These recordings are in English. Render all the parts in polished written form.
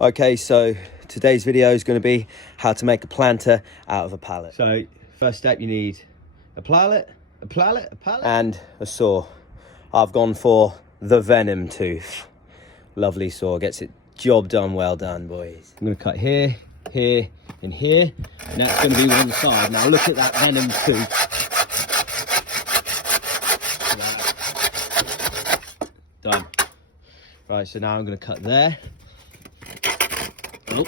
Okay, so today's video is going to be how to make a planter out of a pallet. So first step, you need a pallet, and a saw. I've gone for the Venom tooth. Lovely saw, gets it job done. Well done, boys. I'm going to cut here, here, and here, and that's going to be one side. Now look at that Venom tooth. Done. Right, so now I'm going to cut there. Oh.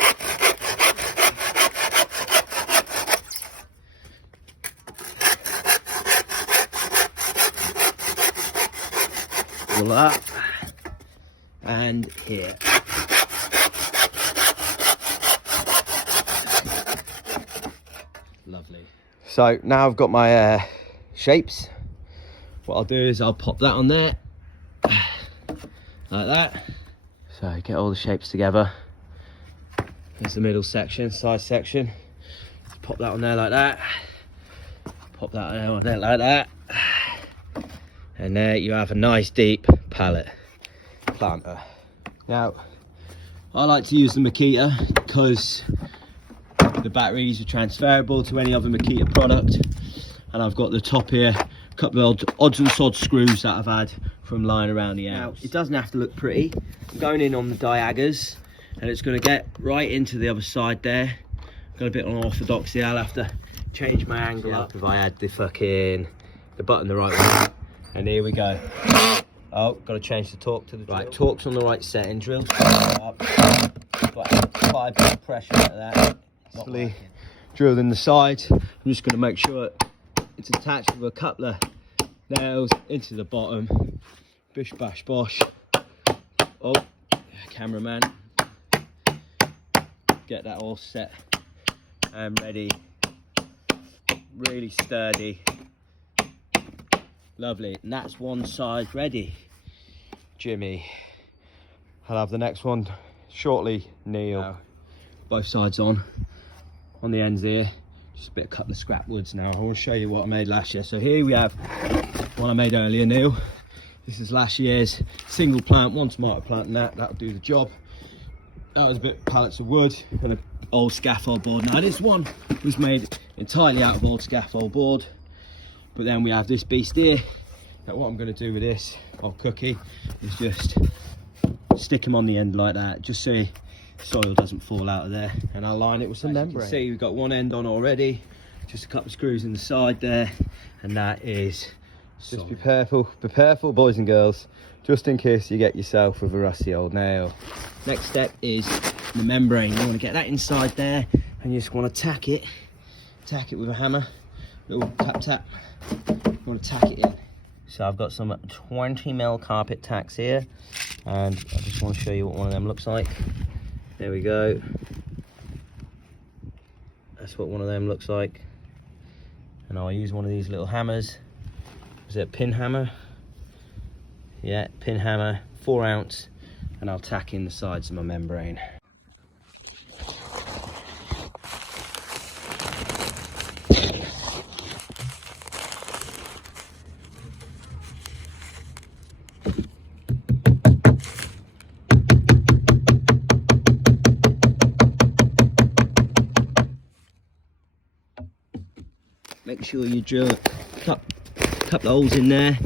All that. And here. Lovely. So now I've got my shapes. What I'll do is I'll pop that on there. Like that. So get all the shapes together. There's the middle section, side section. Just pop that on there like that. Pop that on there like that. And there you have a nice deep pallet planter. Now, I like to use the Makita because the batteries are transferable to any other Makita product. And I've got the top here, a couple of odds and sods screws that I've had from lying around the house. Now, it doesn't have to look pretty. I'm going in on the diagonals. And it's going to get right into the other side there. Got a bit unorthodox here. I'll have to change my angle up if I had the button the right way. And here we go. Oh, got to change the torque to the drill. Right, torque's on the right setting. Drill's up. Got quite a bit of pressure like that. Not drilled in the sides. I'm just going to make sure it's attached with a couple of nails into the bottom. Bish, bash, bosh. Oh, cameraman. Get that all set and ready. Really sturdy. Lovely. And that's one side ready. Jimmy. I'll have the next one shortly. Neil. Both sides on the ends here. Just a couple of scrap woods now. I want to show you what I made last year. So here we have one I made earlier, Neil. This is last year's single plant, one tomato plant, and that'll do the job. That was a bit of pallets of wood and an old scaffold board. Now this one was made entirely out of old scaffold board. But then we have this beast here. Now what I'm going to do with this old cookie is just stick him on the end like that, just so soil doesn't fall out of there. And I'll line it with some membrane. You can see we've got one end on already. Just a couple of screws in the side there. And that is solid. Just be careful boys and girls. Just in case you get yourself with a rusty old nail. Next step is the membrane. You want to get that inside there and you just want to tack it with a hammer. Little tap tap. You want to tack it in. So I've got some 20mm carpet tacks here and I just want to show you what one of them looks like. There we go. That's what one of them looks like. And I'll use one of these little hammers. Is it a pin hammer? Yeah, pin hammer, 4 ounce, and I'll tack in the sides of my membrane. Make sure you drill a couple of holes in there,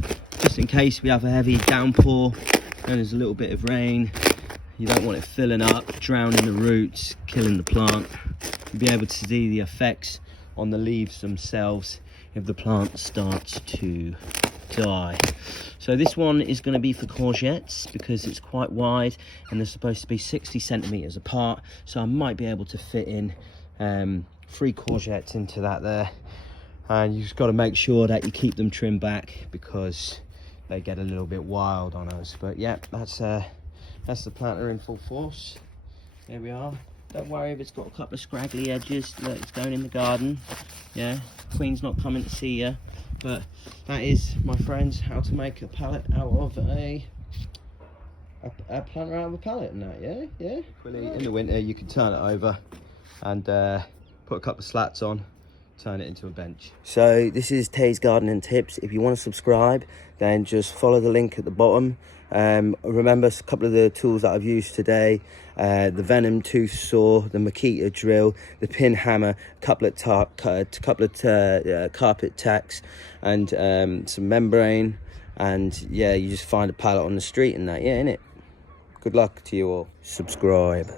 just in case we have a heavy downpour and there's a little bit of rain. You don't want it filling up, drowning the roots, killing the plant. You'll be able to see the effects on the leaves themselves if the plant starts to die. So this one is going to be for courgettes because it's quite wide and they're supposed to be 60 centimeters apart. So I might be able to fit in 3 courgettes into that there. And you've just got to make sure that you keep them trimmed back because they get a little bit wild on us. But yeah, that's the planter in full force. There we are. Don't worry if it's got a couple of scraggly edges. Look, it's going in the garden. Yeah, Queen's not coming to see you. But that is, my friends, how to make a pallet out of a planter out of a pallet and that. Yeah. In the winter, you can turn it over and put a couple of slats on. Turn it into a bench. So this is Tay's Gardening Tips. If you want to subscribe, then just follow the link at the bottom Remember a couple of the tools that I've used today: the venom tooth saw, the Makita drill, the pin hammer, a couple of carpet tacks, and some membrane. And yeah, you just find a pallet on the street and that, yeah, innit? Good luck to you all. Subscribe.